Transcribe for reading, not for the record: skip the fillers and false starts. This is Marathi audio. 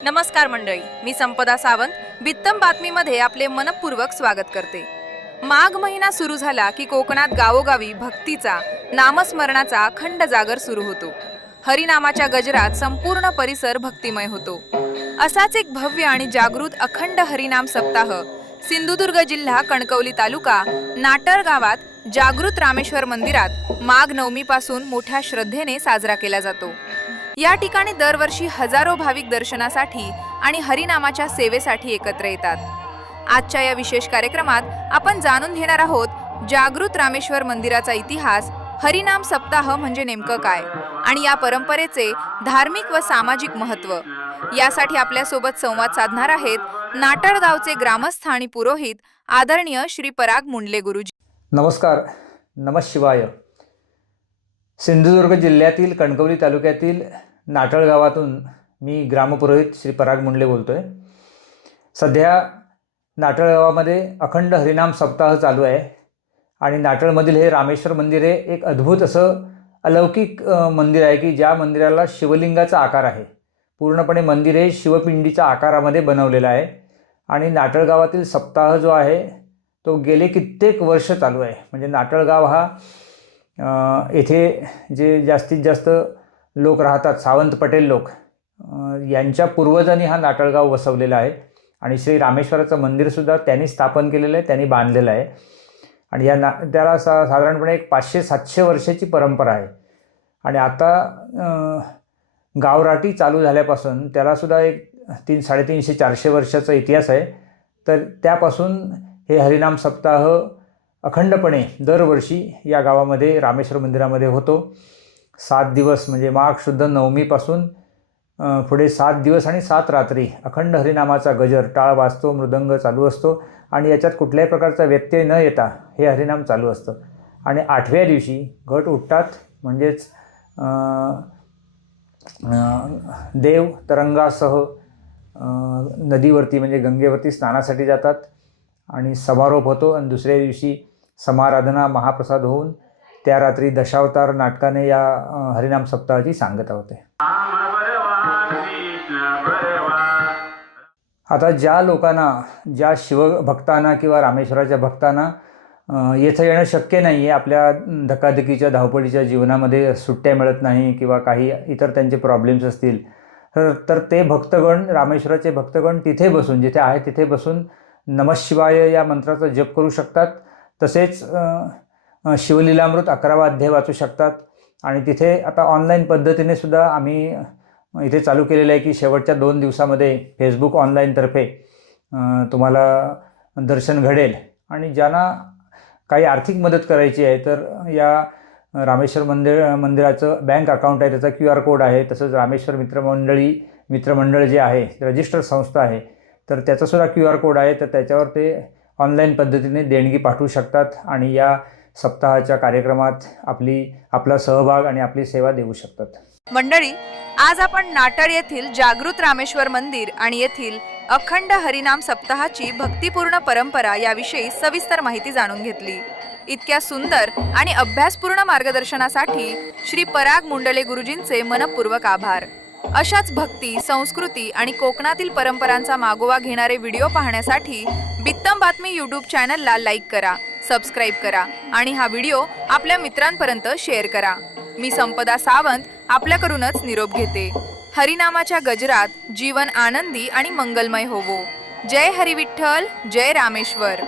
नमस्कार मंडळी, मी संपदा सावंत बित्तम बातमीमध्ये आपले मनपूर्वक स्वागत करते। माघ महिना सुरू झाला की कोकणात गावोगावी भक्तीचा, नामस्मरणाचा अखंड जागर सुरू होतो। हरिनामाच्या गजरात संपूर्ण परिसर भक्तिमय होतो। असाच एक भव्य आणि जागृत अखंड हरिनाम सप्ताह सिंधुदुर्ग जिल्हा कणकवली तालुका नाटर गावात जागृत रामेश्वर मंदिरात माघ नवमीपासून मोठ्या श्रद्धेने साजरा केला जातो। या ठिकाणी दरवर्षी हजारो भाविक दर्शनासाठी आणि हरिनामाच्या सेवेसाठी एकत्र येतात। आजच्या या विशेष कार्यक्रमात आपण जाणून घेणार आहोत जागृत रामेश्वर मंदिराचा इतिहास, हरिनाम सप्ताह म्हणजे नेमकं काय आणि या परंपरेचे धार्मिक व सामाजिक महत्त्व। यासाठी आपल्या सोबत संवाद साधणार आहेत नाटर गावचे ग्रामस्थ आणि पुरोहित आदरणीय श्री पराग मुंडले गुरुजी। नमस्कार, नमः शिवाय। सिंधुदुर्ग जिल्ह्यातील कणकवली तालुक्यातील नाटळ गावातून मी ग्रामपुरोहित श्री पराग मुंडले बोलतोय। सध्या नाटळ गावामध्ये अखंड हरिनाम सप्ताह चालू आहे आणि नाटळमधील हे रामेश्वर मंदिर हे एक अद्भुत असं अलौकिक मंदिर आहे की ज्या मंदिराला शिवलिंगाचा आकार आहे। पूर्णपणे मंदिर हे शिवपिंडीच्या आकारामध्ये बनवलेलं आहे आणि नाटळ गावातील सप्ताह जो आहे तो गेले कित्येक वर्ष चालू आहे। म्हणजे नाटळ गाव हा येथे जे जास्तीत जास्त लोक राहतात, सावंत पटेल लोक, यांच्या पूर्वजांनी हा नाटळगाव वसवलेला आहे आणि श्री रामेश्वराचं मंदिरसुद्धा त्यांनी स्थापन केलेलं आहे, त्यांनी बांधलेलं आहे आणि त्याला साधारणपणे एक 500-700 वर्षाची परंपरा आहे। आणि आता गावराटी चालू झाल्यापासून त्यालासुद्धा एक 300-350-400 वर्षाचा इतिहास आहे। तर त्यापासून हे हरिनाम सप्ताह अखंडपणे दरवर्षी या गावामध्ये रामेश्वर मंदिरामध्ये होतो। 7 दिवस म्हणजे माघ शुद्ध नवमीपासून पुढे 7 दिवस आणि 7 रात्री अखंड हरिनामाचा गजर, टाळ वाजतो, मृदंग चालू असतो आणि याच्यात कुठल्याही प्रकारचा व्यत्यय न येता हे हरिनाम चालू असतं। आणि 8व्या दिवशी घट उठतात, म्हणजेच देव तरंगासह नदीवरती म्हणजे गंगेवरती स्नानासाठी जातात आणि समारोप होतो आणि दुसऱ्या दिवशी समाराधना, महाप्रसाद होऊन त्या रात्री दशावतार नाटकाने या हरिनाम सप्ताहाची सांगता होते। आता ज्या लोकांना, ज्या शिवभक्तांना किंवा रामेश्वराच्या भक्तांना येथे येणं शक्य नाही आहे, आपल्या धकाधकीच्या धावपळीच्या जीवनामध्ये सुट्ट्या मिळत नाही किंवा काही इतर त्यांचे प्रॉब्लेम्स असतील, तर ते भक्तगण, रामेश्वराचे भक्तगण तिथे बसून, जिथे आहे तिथे बसून नमः शिवाय या मंत्राचा जप करू शकतात। तसेच शिवलीलामृत 11वा अध्याय वाचू शकतात आणि तिथे आता ऑनलाईन पद्धतीने सुद्धा आम्ही इथे चालू केलेलं आहे की शेवटच्या 2 दिवसामध्ये फेसबुक ऑनलाईनतर्फे तुम्हाला दर्शन घडेल। आणि ज्यांना काही आर्थिक मदत करायची आहे तर या रामेश्वर मंदिराचं बँक अकाउंट आहे, त्याचा QR कोड आहे। तसंच रामेश्वर मित्रमंडळ जे आहे, रजिस्टर संस्था आहे, तर त्याचासुद्धा QR कोड आहे। तर त्याच्यावर ते ऑनलाईन पद्धतीने देणगी पाठवू शकतात आणि या सप्ताहाच्या कार्यक्रमात आपला सहभाग आणि आपली सेवा देऊ शकतात। मंडळी, आज आपण नाटर येथील जागृत रामेश्वर मंदिर आणि येथील अखंड हरिनाम सप्ताहाची भक्तिपूर्ण परंपरा याविषयी सविस्तर माहिती जाणून घेतली। इतक्या सुंदर आणि अभ्यासपूर्ण मार्गदर्शनासाठी श्री पराग मुंडले गुरुजींचे मनपूर्वक आभार। अशाच भक्ती, संस्कृती आणि कोकणातील परंपरांचा मागोवा घेणारे व्हिडिओ पाहण्यासाठी बित्तम बातमी YouTube चॅनलला लाईक करा, सबस्क्राईब करा आणि हा व्हिडिओ आपल्या मित्रांपर्यंत शेअर करा। मी संपदा सावंत आपल्याकडूनच निरोप घेते। हरिनामाच्या गजरात जीवन आनंदी आणि मंगलमय होवो। जय हरी विठ्ठल, जय रामेश्वर।